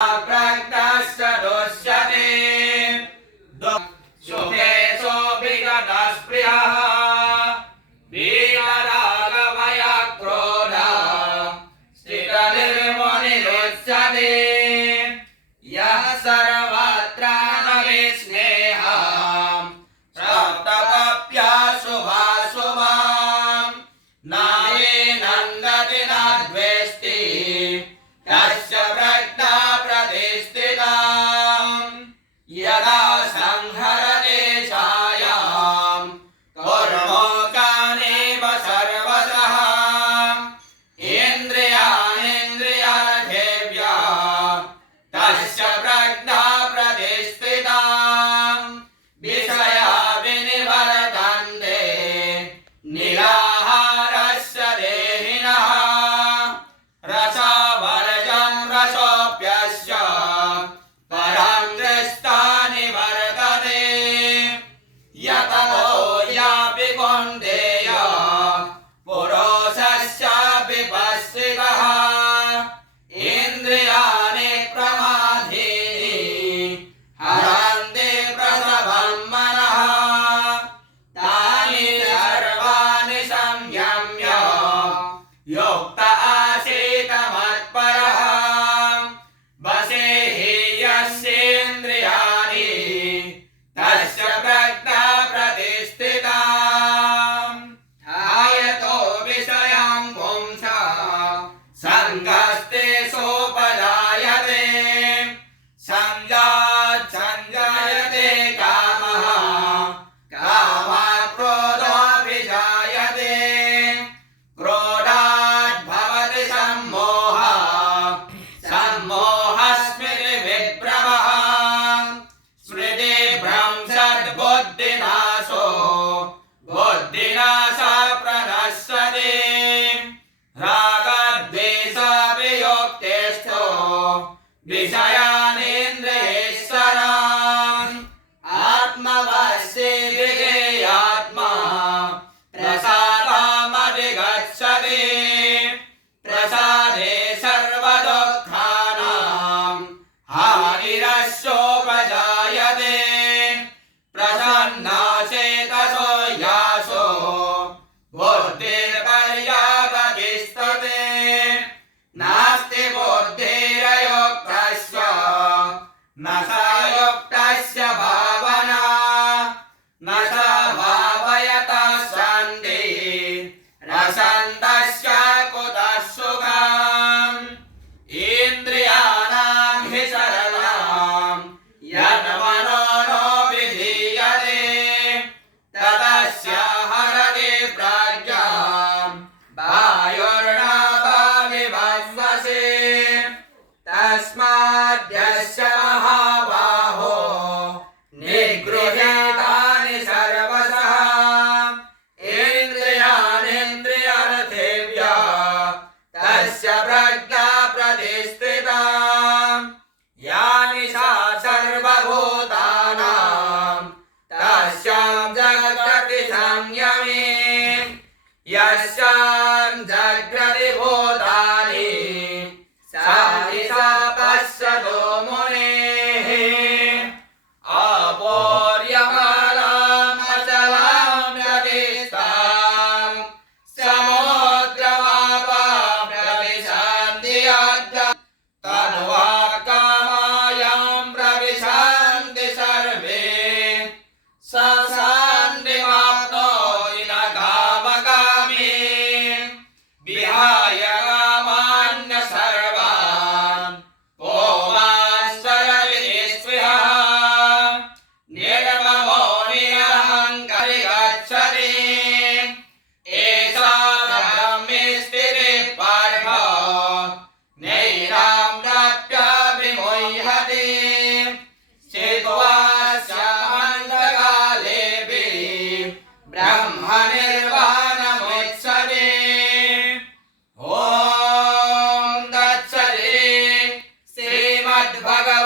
प्रज्ञश्च दोष्यते सुखे सोऽभिगतस्पृहः वीतरागभयक्रोधः स्थितनिर्मुनिरुच्यते यः सर्वत्राणविस्नेहः सप्तकप्याशुभाशुभाम् नाये नन्दति न द्वेष्टि तस्य प्रज्ञा प्रतिष्ठिता यदा संहरते छायां कर्मकानेव सर्वशः इन्द्रियाणीन्द्रियार्थेभ्यः तस्य प्रज्ञा प्रतिष्ठिता विषया विनिवर्तन्ते निराहारस्य देहिनः रसावर्जं रसोऽप्यस्य परं दृष्टा निवर्तते यततो यापि कौन्तेय पुरुषस्य विपश्चितः इन्द्रियाणि प्रमाथीनि हरन्ति प्रसभं मनः तानि सर्वाणि संयम्य युक्त आसीत् मत्परः वसेहि यस्येन्द्रियाणि तस्य प्रज्ञा प्रतिष्ठिता ध्यायतो विषयान् पुंसः सङ्गस्ते सोपजायते संजायते कामः कामात् क्रोधोऽभिजायते क्रोधात् भवति सम्मोहः सम्मोहः स्मृतिविभ्रमः स्मृतिभ्रंशात् बुद्धिनाशो बुद्धिनाशात् प्रणश्यते रागद्वेषाभियोक्तेष्ठो विषयानीन्द्रियेश्वरान् आत्मवश्ये विधेयात्मा प्रसादामधिगच्छति प्रसादे सर्वदुःखानां हानिरस्योपजायते प्रसन्नाचेतसो यासो बुद्धिर्पर्यवतिष्ठते नास्ति बुद्धिरयुक्तस्य न स युक्तस्य भावना न स भावयतः शान्तिः रसन्तस्य कुतः सुखम् इन्द्रियाणां हि शरणं यन्मनो नो विधीयते ततस्य हरति प्रज्ञां वायुर्नाभाविभवसे तस्माद्यस्य महाबाहो निगृहीतानि सर्वशः इन्द्रियाणीन्द्रियार्थेभ्यः तस्य प्रज्ञा प्रतिष्ठिता यानि सा सर्वभूतानां तस्यां जगति संयमे यस्यां जगति भूतानि सा पश्यतो मुनेः अपूर्यमाणाम् अचलां प्रतिष्ठां समुद्रमापां प्रविशन्ति यत्र तन्वाक्कामायां प्रविशन्ति सर्वे स शान्तिमाप्नोति न कामकामी विहाय कामान्य सर्वान् ओमाश्चर्यविस्पृहः निर्ममो निरहङ्कारी गच्छति एषा ब्रह्मे स्थितिः पार्थ नैनां प्राप्य विमुह्यते स्थित्वा स्यामन्तकालेऽपि ब्रह्मनिर्वाणमुच्यते ॐ तत्सत् श्रीमद्भगवद्गीतासु